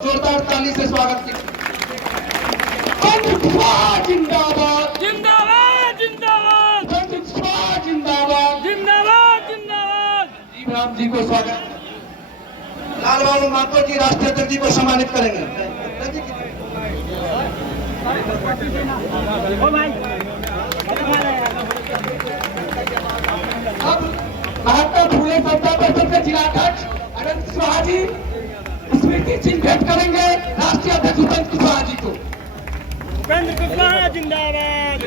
जोरदार ताली से स्वागत कीजिए। जिंदाबाद जिंदाबाद जिंदाबाद जिंदाबाद जिंदाबाद जिंदाबाद। जी राम जी को स्वागत। लाल बाबू माथुर जी राष्ट्रीय अध्यक्ष जी को सम्मानित करेंगे। अब महात्मा फूले जनता परिषद के जिलाध्यक्ष अनंत कुशवाहा जी स्मृति चिन्ह भेंट करेंगे राष्ट्रीय अध्यक्ष उपेंद्र कुशवाहा जी को। उपेंद्र कुशवाहा जिंदाबाद।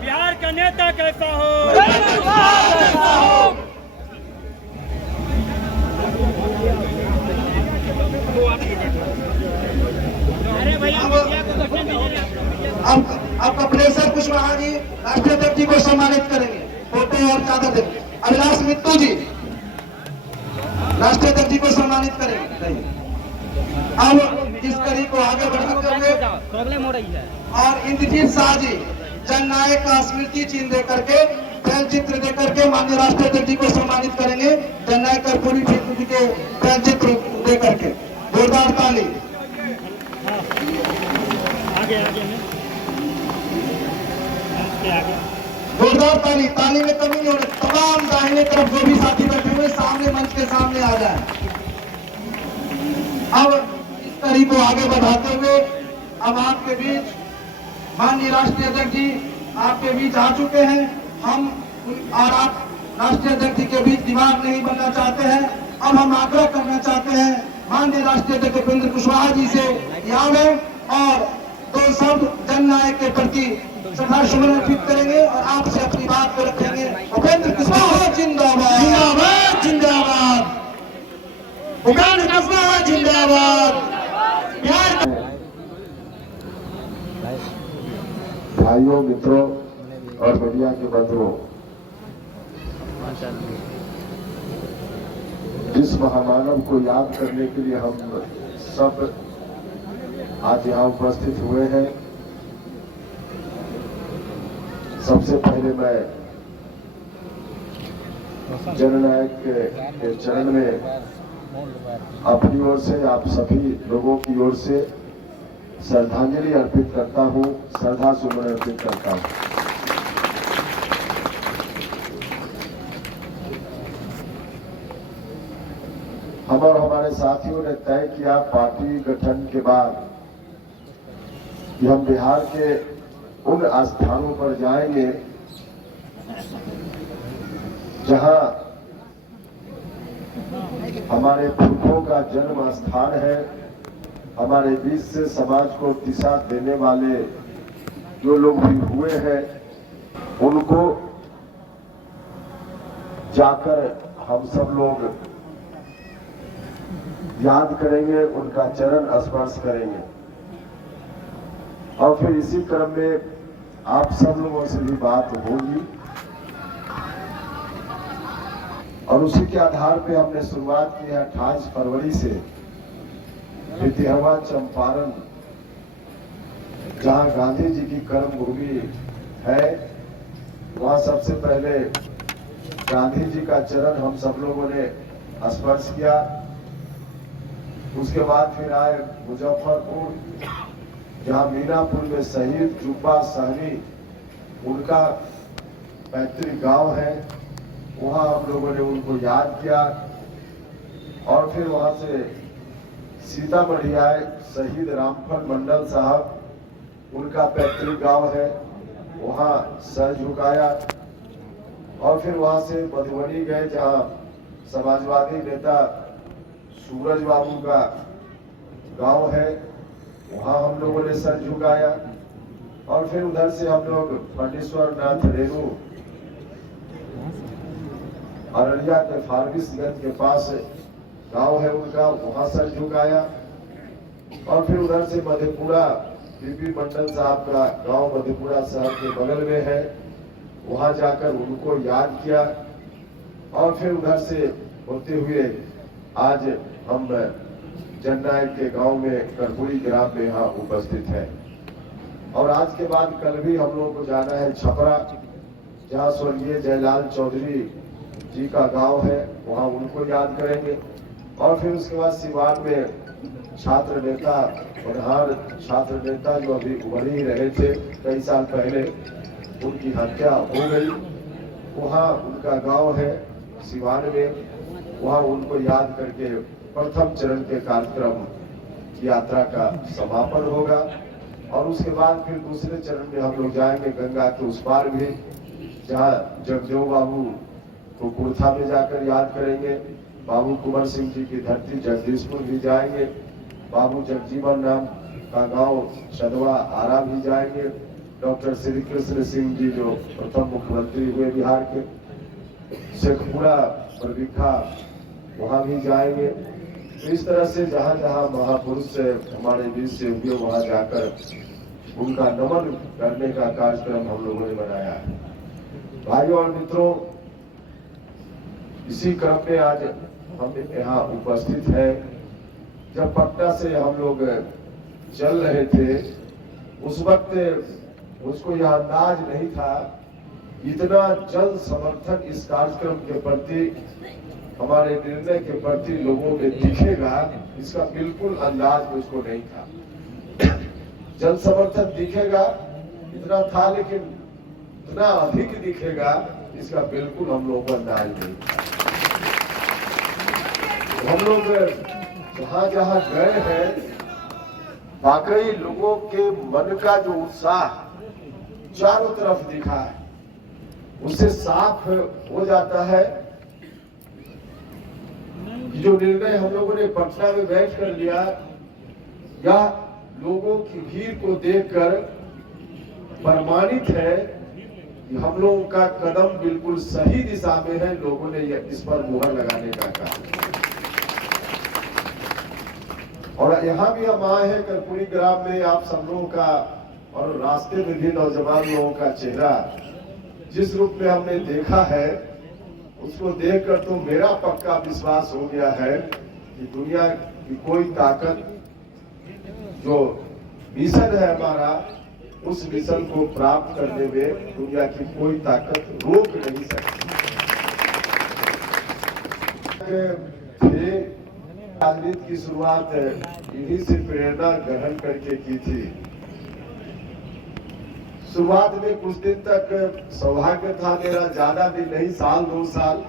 बिहार का नेता कैसा हो, अरे भैया अब कपिलेश्वर कुशवाहा जी राष्ट्रीय अध्यक्ष जी को सम्मानित करेंगे। फोटो और चादर देंगे। अभिलाष मित्तू जी राष्ट्रीय अध्यक्ष जी को सम्मानित करेंगे। अब इस कड़ी को आगे बढ़ाते हुए प्रॉब्लम हो रही है और इंद्रजीत शाह जी जननायक का स्मृति चिन्ह दे करके तैल चित्र दे करके माननीय राष्ट्रीय अध्यक्ष जी को सम्मानित करेंगे। जननायक का पूरी स्मृति के तैल चित्र दे करके जोरदार ताली। आगे आगे में आगे जोरदार ताली। ताली में कमी नहीं हो रही। तमाम दाहिने तरफ जो भी साथी बैठे हुए सामने मंच के सामने आ जाए। अब इस कड़ी को आगे बढ़ाते हुए अब आपके बीच माननीय राष्ट्रीय अध्यक्ष जी आपके बीच आ चुके हैं। हम और आप राष्ट्रीय अध्यक्ष जी के बीच दीवार नहीं बनना चाहते हैं। अब हम आग्रह करना चाहते हैं माननीय राष्ट्रीय अध्यक्ष उपेंद्र कुशवाहा जी से आवे और दो शब्द जननायक के प्रति श्रद्धा सुमन अर्पित करेंगे और आपसे अपनी बात को रखेंगे। उपेंद्र कुशवाहा जिंदाबाद जिंदाबाद जिंदाबाद। उपेंद्र कुशवाहा जिंदाबाद। भाइयों, मित्रों और मीडिया के बंधुओं, जिस महामानव को याद करने के लिए हम सब आज यहाँ उपस्थित हुए हैं, सबसे पहले मैं जननायक के चरण में अपनी ओर से आप सभी लोगों की ओर से श्रद्धांजलि अर्पित करता हूँ, श्रद्धा सुमन अर्पित करता हूँ। हम और हमारे साथियों ने तय किया पार्टी गठन के बाद कि हम बिहार के उन स्थानों पर जाएंगे जहां हमारे पुरखों का जन्म स्थान है, हमारे बीच से समाज को दिशा देने वाले जो लोग भी हुए हैं उनको जाकर हम सब लोग याद करेंगे, उनका चरण स्पर्श करेंगे और फिर इसी क्रम में आप सब लोगों से भी बात होगी और उसी के आधार पे हमने शुरुआत की है 28 फरवरी से विद्यावा चंपारण, जहां गांधी जी की कर्म भूमि है, वहां सबसे पहले गांधी जी का चरण हम सब लोगों ने स्पर्श किया। उसके बाद फिर आए मुजफ्फरपुर, जहां मीनापुर में शहीद जुब्बा सहनी उनका पैतृक गांव है, वहां हम लोगों ने उनको याद किया और फिर वहां से सीतामढ़ी आए, शहीद रामफल मंडल साहब उनका पैतृक गांव है, वहां सर झुकाया और फिर वहां से मधुबनी गए जहां समाजवादी नेता सूरज बाबू का गांव है, वहां हम लोगों ने सर झुकाया और फिर उधर से हम लोग फटेश्वर नाथ रेणु अररिया के फारबिसगंज के पास गांव है उनका, वहां सर झुकाया और फिर उधर से मधेपुरा बीबी मंडल साहब का गांव मधेपुरा शहर के बगल में है, वहां जाकर उनको याद किया और फिर उधर से होते हुए आज हम जननायक के गांव में करपुरी ग्राम में यहाँ उपस्थित है और आज के बाद कल भी हम लोगों को जाना है छपरा, जहाँ स्वर्गीय जयलाल चौधरी जी का गांव है, वहाँ उनको याद करेंगे और फिर उसके बाद सिवान में छात्र नेता प्रधान छात्र नेता जो अभी उभर ही रहे थे कई साल पहले, उनकी हत्या हो गई। वहाँ उनका गांव है सिवान में, वहाँ उनको याद करके प्रथम चरण के कार्यक्रम यात्रा का समापन होगा और उसके बाद फिर दूसरे चरण में हम लोग जाएंगे गंगा के उस पार भी, जहाँ जगदेव बाबू को कुर्था में जाकर याद करेंगे। बाबू कुंवर सिंह जी की धरती जगदीशपुर भी जाएंगे। बाबू जगजीवन राम का गांव सदवा आरा भी जाएंगे। डॉक्टर श्री कृष्ण सिंह जी जो प्रथम मुख्यमंत्री हुए बिहार के, शेखपुरा बरबीघा वहां भी जाएंगे। तो इस तरह से जहां जहां महापुरुष से हमारे बीच से हुए वहां जाकर उनका नमन करने का कार्यक्रम हम लोगों ने बनाया है। भाइयों और मित्रों, इसी क्रम में आज हम यहाँ उपस्थित है। जब पटना से हम लोग चल रहे थे उस वक्त मुझको यह अंदाज नहीं था इतना जन समर्थन इस कार्यक्रम के प्रति, हमारे निर्णय के प्रति लोगों में दिखेगा, इसका बिल्कुल अंदाज मुझको नहीं था। जन समर्थन दिखेगा इतना था, लेकिन इतना अधिक दिखेगा इसका बिल्कुल हम लोगों को अंदाज नहीं था। हम लोग जहां जहां गए हैं वाकई लोगों के मन का जो उत्साह चारों तरफ दिखा है, उससे साफ हो जाता है कि जो निर्णय हम लोगों ने पटना में बैठ कर लिया या लोगों की भीड़ को देखकर प्रमाणित है कि हम लोगों का कदम बिल्कुल सही दिशा में है। लोगों ने इस पर मुहर लगाने का कहा। और यहाँ भी हम आए हैं कर्पूरी ग्राम में, आप सब लोगों का और रास्ते में भी नौजवान लोगों का चेहरा जिस रूप में हमने देखा है, उसको देखकर तो मेरा पक्का विश्वास हो गया है कि दुनिया की कोई ताकत, जो मिशन है हमारा, उस मिशन को प्राप्त करने में दुनिया की कोई ताकत रोक नहीं सकती। राजनीति की शुरुआत इन्हीं से प्रेरणा ग्रहण करके की थी। शुरुआत में कुछ दिन तक सौभाग्य था मेरा, ज्यादा दिन नहीं, साल 2 साल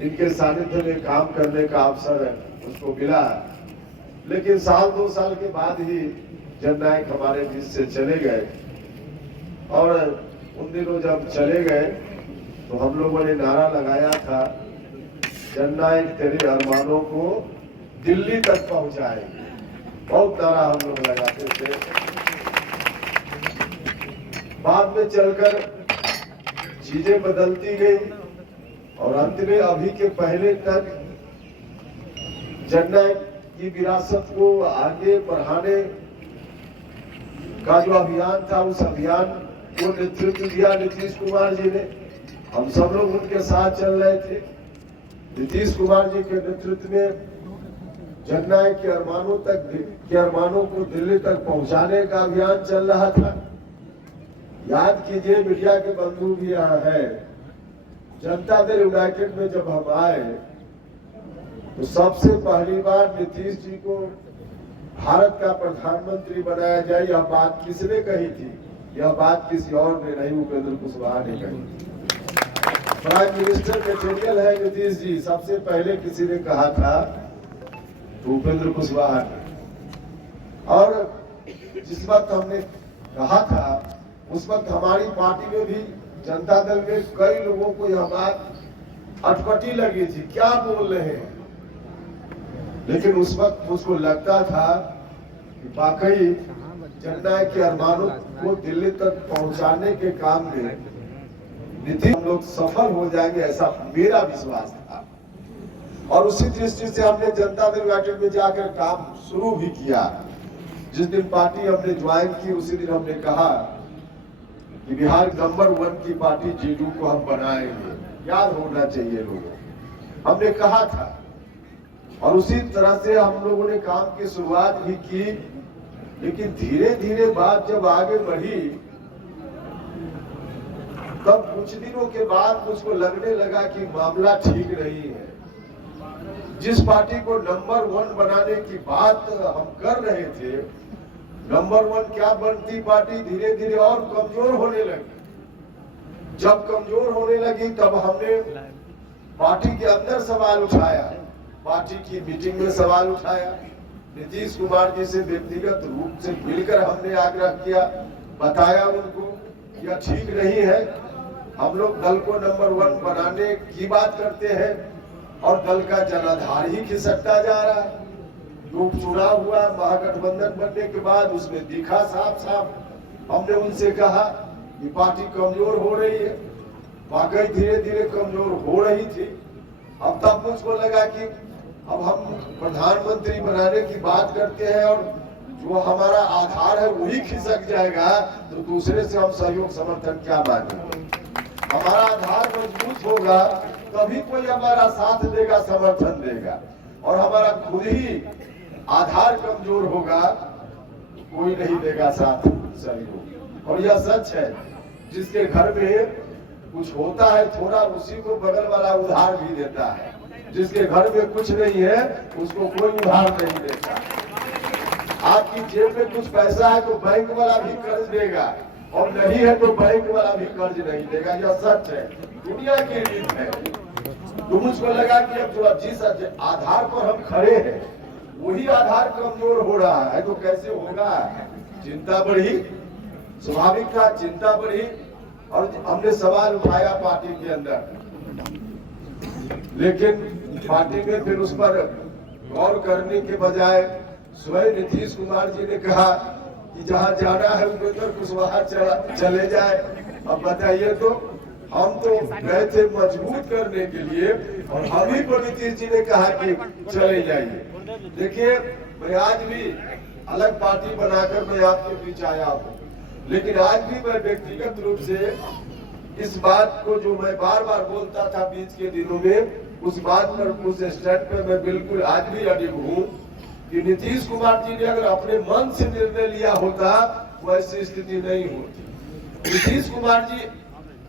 इनके सानिध्य में काम करने का अवसर उसको मिला। लेकिन साल 2 साल के बाद ही जननायक हमारे बीच से चले गए और उन दिनों जब चले गए तो हम लोगों ने नारा लगाया था, जननायक तेरे अरमानों को दिल्ली तक पहुंचाएंगे। बहुत नारा हम लोग लगाते थे। बाद में चलकर चीजें बदलती गई और अंत में अभी के पहले तक जननायक की विरासत को आगे बढ़ाने का जो अभियान था, उस अभियान को नेतृत्व दिया नीतीश कुमार जी ने। हम सब लोग उनके साथ चल रहे थे। नीतीश कुमार जी के नेतृत्व में जननायक के अरमानों को दिल्ली तक पहुंचाने का अभियान चल रहा था। याद कीजिए, मीडिया के बंधु भी यहाँ है, जनता दल यूनाइटेड में जब हम आए तो सबसे पहली बार नीतीश जी को भारत का प्रधानमंत्री बनाया जाए, यह बात किसने कही थी? यह बात किसी और ने नहीं, उपेंद्र कुशवाहा ने कही। प्राइम मिनिस्टर मटेरियल है नीतीश जी, सबसे पहले किसी ने कहा था तो उपेंद्र कुशवाहा ने। और जिस वक्त हमने कहा था उस वक्त हमारी पार्टी में भी, जनता दल में कई लोगों को यह बात अटपटी लगी थी, क्या बोल रहे हैं। लेकिन उस वक्त मुझको लगता था कि वाकई जननायक के अरमानों को दिल्ली तक पहुंचाने के काम में नीतीश हम लोग सफल हो जाएंगे, ऐसा मेरा विश्वास था। और उसी दृष्टि से हमने जनता दल यूनाइटेड में जाकर काम शुरू भी किया। जिस दिन पार्टी हमने ज्वाइन की उसी दिन हमने कहा कि बिहार नंबर 1 की पार्टी जेडीयू को हम बनाएंगे। याद होना चाहिए लोगों, हमने कहा था। और उसी तरह से हम लोगों ने काम की शुरुआत भी की। लेकिन धीरे धीरे बात जब आगे बढ़ी तब कुछ दिनों के बाद मुझको लगने लगा कि मामला ठीक नहीं है। जिस पार्टी को नंबर 1 बनाने की बात हम कर रहे थे, नंबर 1 क्या बनती पार्टी धीरे धीरे और कमजोर होने लगी। जब कमजोर होने लगी तब हमने पार्टी के अंदर सवाल उठाया, पार्टी की मीटिंग में सवाल उठाया, नीतीश कुमार जी से व्यक्तिगत रूप से मिलकर हमने आग्रह किया, बताया उनको यह ठीक नहीं है। हम लोग दल को नंबर 1 बनाने की बात करते हैं और दल का जनाधार ही खिसकता जा रहा है। जो चुनाव हुआ महागठबंधन बनने के बाद उसमें दिखा साफ साफ। हमने उनसे कहा कि पार्टी कमजोर हो रही है, वाकई धीरे धीरे कमजोर हो रही थी। अब तब मुझको लगा कि अब हम प्रधानमंत्री बनाने की बात करते हैं और जो हमारा आधार है वही खिसक जाएगा तो दूसरे से हम सहयोग समर्थन क्या मांगेंगे। हमारा आधार मजबूत होगा तभी कोई हमारा साथ देगा, समर्थन देगा, और हमारा खुद ही आधार कमजोर होगा कोई नहीं देगा साथ सहयोग। और यह सच है, जिसके घर में कुछ होता है थोड़ा, उसी को बगल वाला उधार भी देता है। जिसके घर में कुछ नहीं है उसको कोई उधार नहीं देता। आपकी जेब में कुछ पैसा है तो बैंक वाला भी कर्ज देगा, और नहीं है तो बैंक वाला भी कर्ज नहीं देगा। यह सच है, दुनिया की रीत है। तो मुझको लगा कि अब जो जिस आधार पर हम खड़े हैं वही आधार कमजोर हो रहा है तो कैसे होगा। चिंता बढ़ी, स्वाभाविक था चिंता बढ़ी, और हमने सवाल उठाया पार्टी के अंदर। लेकिन पार्टी ने फिर उस पर गौर करने के बजाय स्वयं नीतीश कुमार जी ने कहा कि जहां जाना है उपेंद्र कुशवाहा चले जाए। अब बताइए, तो हम तो गए थे मजबूत करने के लिए और हम ही को नीतीश जी ने कहा कि चले जाइए। देखिए, मैं आज भी अलग पार्टी बनाकर मैं आपके बीच आया हूँ, लेकिन आज भी मैं व्यक्तिगत रूप से इस बात को जो मैं बार बार बोलता था बीच के दिनों में, उस बात पर उस स्टैंड पे मैं बिल्कुल आज भी अडिग हूँ कि नीतीश कुमार जी ने अगर अपने मन से निर्णय लिया होता तो ऐसी स्थिति नहीं होती। नीतीश कुमार जी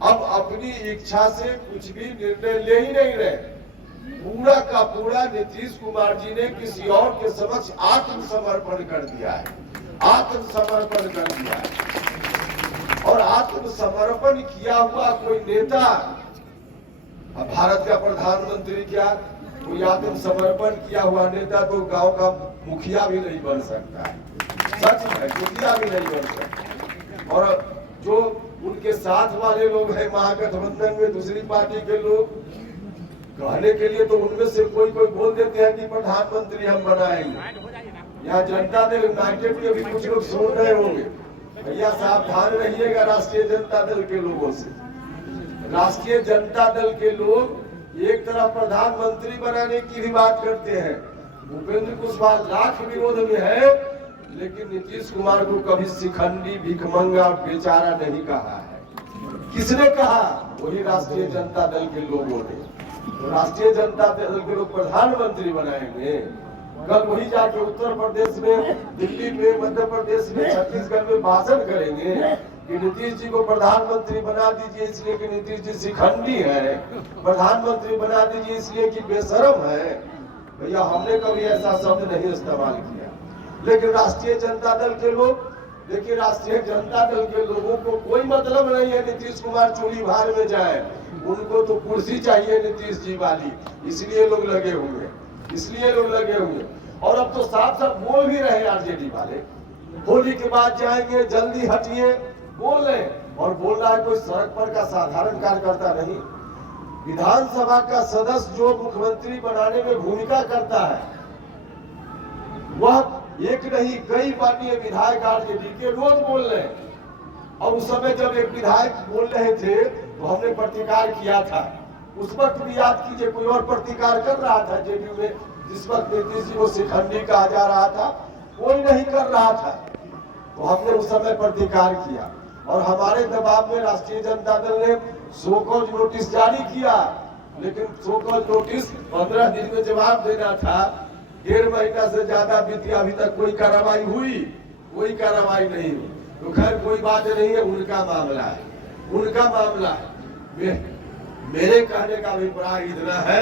अब अपनी इच्छा से कुछ भी निर्णय ले ही नहीं रहे। पूरा का पूरा नीतीश कुमार जी ने किसी और के समक्ष आत्मसमर्पण कर दिया है, आत्मसमर्पण कर दिया है। और आत्मसमर्पण किया हुआ कोई नेता, अब भारत का प्रधानमंत्री क्या, कोई आत्मसमर्पण किया हुआ नेता तो गांव का मुखिया भी नहीं बन सकता है। सच है, मुखिया भी नहीं बन सकता। और जो उनके साथ वाले लोग हैं महागठबंधन में दूसरी पार्टी के लोग, कहने के लिए तो उनमें से कोई कोई बोल देते हैं कि प्रधानमंत्री हम बनाएंगे। यहाँ जनता दल यूनाइटेड के भी कुछ लोग सुन रहे होंगे, भैया सावधान रहिएगा राष्ट्रीय जनता दल के लोगों से। राष्ट्रीय जनता दल के लोग एक तरफ प्रधानमंत्री बनाने की भी बात करते हैं, भूपेंद्र कुशवाहा लाख विरोध में है, लेकिन नीतीश कुमार को कभी शिखंडी, भिखमंगा, बेचारा नहीं कहा है। किसने कहा? वही राष्ट्रीय जनता दल के लोगों ने। तो राष्ट्रीय जनता दल के लोग प्रधानमंत्री बनाएंगे, कल वही जाके उत्तर प्रदेश में, दिल्ली में, मध्य प्रदेश में, छत्तीसगढ़ में भाषण करेंगे कि नीतीश जी को प्रधानमंत्री बना दीजिए इसलिए कि नीतीश जी शिखंडी है, प्रधानमंत्री बना दीजिए इसलिए कि बेशरम है। भैया, हमने कभी ऐसा शब्द नहीं इस्तेमाल किया। लेकिन राष्ट्रीय जनता दल के लोग, देखिए, राष्ट्रीय जनता दल के लोगों को कोई मतलब नहीं है नीतीश कुमार चूड़ी भार में जाए, उनको तो कुर्सी चाहिए नीतीश जी वाली, इसलिए लोग लगे हुए, इसलिए लोग लगे हुए। और अब तो साफ साफ बोल भी रहे आरजेडी वाले, होली के बाद जाएंगे, जल्दी हटिए, बोल रहे। और बोल रहा है कोई सड़क पर का साधारण कार्यकर्ता नहीं, विधानसभा का सदस्य जो मुख्यमंत्री बनाने में भूमिका करता है, वह एक नहीं कई माननीय विधायक आरजेडी के रोज बोल रहे हैं। और उस समय जब एक विधायक बोल रहे थे तो हमने प्रतिकार किया था। उस वक्त भी याद कीजिए, कोई और प्रतिकार कर रहा था जेडीयू में, जिस वक्त नीतीश जी को शिखंडी कहा जा रहा था, कोई नहीं कर रहा था। तो हमने उस समय प्रतिकार किया और हमारे दबाव में राष्ट्रीय जनता दल ने शो कॉज नोटिस जारी किया। लेकिन शो कॉज नोटिस 15 दिन में जवाब देना था, 1.5 महीना से ज्यादा बीत गया, अभी तक कोई कार्रवाई हुई? कोई कार्रवाई नहीं हुई। तो खैर कोई बात नहीं है, उनका मामला है, उनका मामला है। मेरे कहने का अभिप्राय इतना है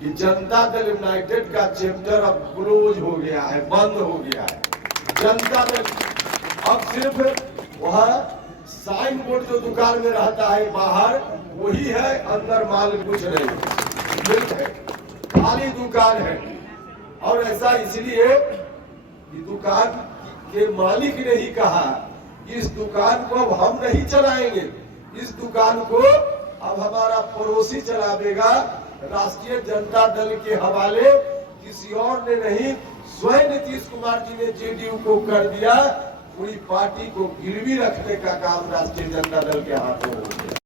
कि जनता दल यूनाइटेड का चैप्टर अब क्लोज हो गया है, बंद हो गया है। जनता दल अब सिर्फ वहाँ साइन बोर्ड जो दुकान में रहता है बाहर वही है, अंदर माल कुछ नहीं है, खाली दुकान है। और ऐसा इसलिए कि दुकान के मालिक ने ही कहा इस दुकान को अब हम नहीं चलाएंगे, इस दुकान को अब हमारा पड़ोसी चलावेगा। राष्ट्रीय जनता दल के हवाले किसी और ने नहीं, स्वयं नीतीश कुमार जी ने जेडीयू को कर दिया। पूरी पार्टी को गिरवी रखने का काम राष्ट्रीय जनता दल के हाथों हो गया।